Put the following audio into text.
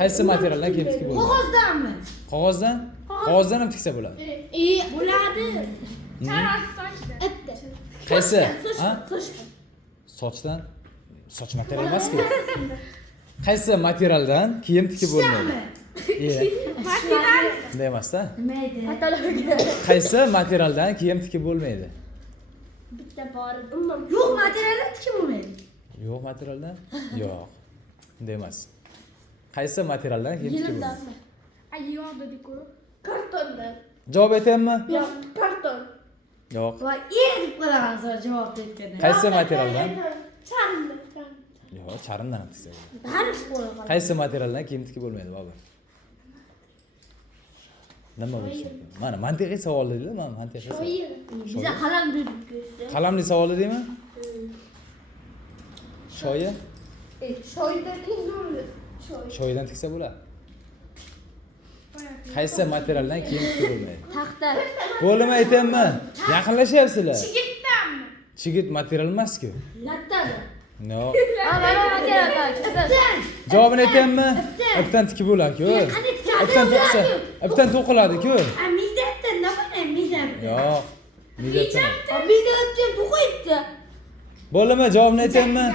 Qaysi materialdan kiyim tikib bo'ladi? Qog'ozdanmi? Qog'ozdan? Qog'ozdan ham tiksa bo'ladi. Bo'ladi. Qaysi? Ha? Sochdan. Sochdan? Soch material emas-ku. Qaysi materialdan kiyim tikib bo'lmaydi? Material. Bunday emas-da. Nima edi? Patologiya. Qaysi materialdan kiyim tikib bo'lmaydi? Bitta bor. Umuman Yo'q, materialdan tikib bo'lmaydi. Yo'q materialdan? Yo'q. Bunday emas. Qaysi materialdan kiyim tikib bo'lmaydi? yildanmi? Ay, yo'q dedi-ku. Kartondan. Javob aytayapmi? Yo'q, karton. Yo'q. Va erik bilan javob bergan. Qaysi materialdan? Charmdan. Yo'q, charmdan ham tiksa bo'ladi. Bari qo'ygan. Qaysi materialdan kiyim tikib bo'lmaydi, Bobur? Nima bo'lishi mumkin? Mana mantiqiy savol deydi, mana mantiqiy savol. Biza qalam berdik. Qalamli savol deymi? Shoyi? Shoydagi zo'r. Shoy. Shoyidan tiksa bo'ladi. Qaysi materialdan kiyim tikib bo'lmaydi? Taxta. Bo'limi aytayapman. Yaqinlashyapsizlar. Chigitdanmi? Chigit material emas-ku. Lattadan. No. Mana material. Javobini aytayapmi? Ipdan tikib bo'ladi-ku. Ipdan to'qsa, ipdan to'qiladi-ku. Midatdan nima midam? Yo'q. Midatdan. Midatdan to'qiydi. Bo'limi? Javobini aytayapmi?